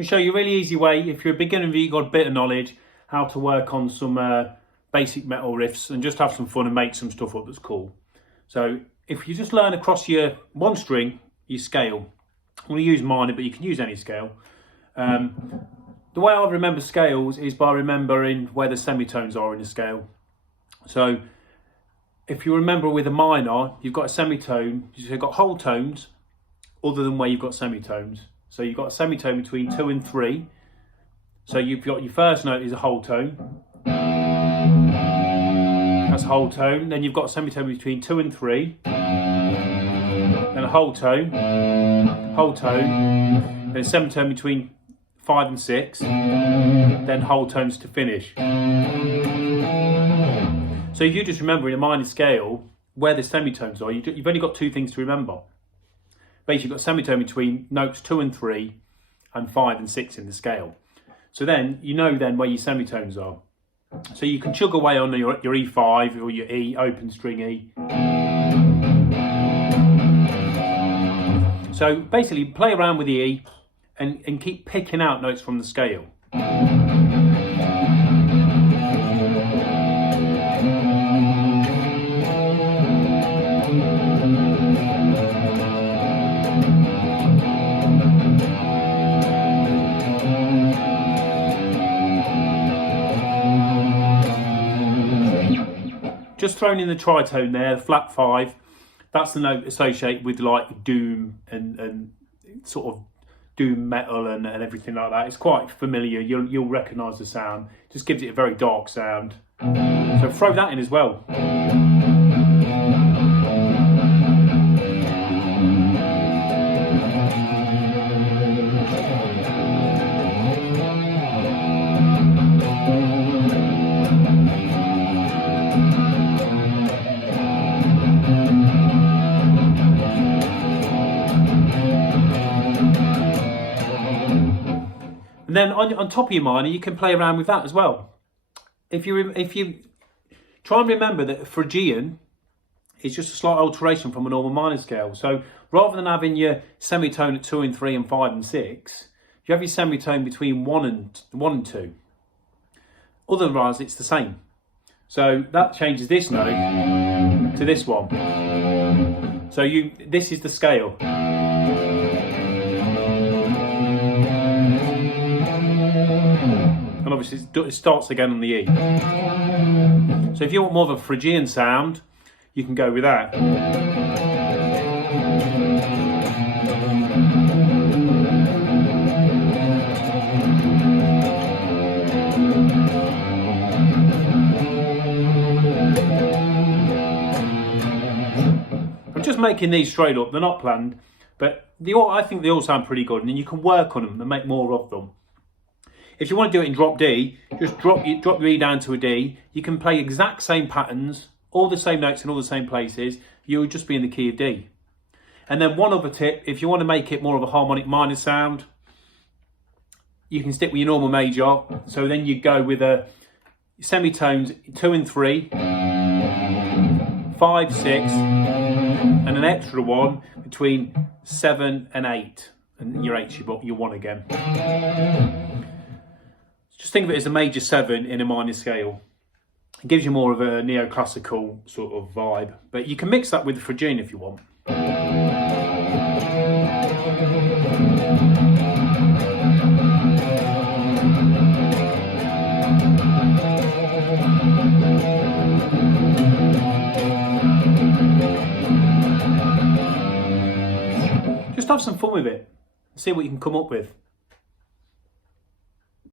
I'll show you a really easy way, if you're a beginner and you've got a bit of knowledge, how to work on some basic metal riffs and just have some fun and make some stuff up that's cool. So if you just learn across your one string, your scale, I'm going to use minor, but you can use any scale. The way I remember scales is by remembering where the semitones are in the scale. So if you remember with a minor, you've got a semitone, you've got whole tones other than where you've got semitones. So you've got a semitone between 2 and 3. So you've got your first note is a whole tone. That's a whole tone. Then you've got a semitone between 2 and 3. Then a whole tone, then a semitone between 5 and 6. Then whole tones to finish. So if you just remember in a minor scale where the semitones are, you've only got 2 things to remember. Basically, you've got a semitone between notes 2 and 3 and 5 and 6 in the scale. So then you know then where your semitones are. So you can chug away on your E5 or your E, open string E. So basically play around with the E and keep picking out notes from the scale. Just thrown in the tritone there, the flat 5. That's the note associated with like doom and sort of doom metal and everything like that. It's quite familiar. You'll recognise the sound. Just gives it a very dark sound. So throw that in as well. And then on top of your minor, you can play around with that as well. If you try and remember that phrygian is just a slight alteration from a normal minor scale. So rather than having your semitone at 2 and 3 and 5 and 6, you have your semitone between 1 and 2. Otherwise, it's the same. So that changes this note to this one. So this is the scale. And obviously it starts again on the E. So if you want more of a phrygian sound, you can go with that. I'm just making these straight up, they're not planned, but I think they all sound pretty good, and then you can work on them and make more of them. If you want to do it in drop D, just drop your E down to a D. You can play exact same patterns, all the same notes in all the same places. You'll just be in the key of D. And then one other tip, if you want to make it more of a harmonic minor sound, you can stick with your normal major. So then you go with a semitones 2 and 3, 5, 6, and an extra one between 7 and 8. And your 8's your 1 again. Just think of it as a major 7 in a minor scale. It gives you more of a neoclassical sort of vibe. But you can mix that with the phrygian if you want. Just have some fun with it. See what you can come up with.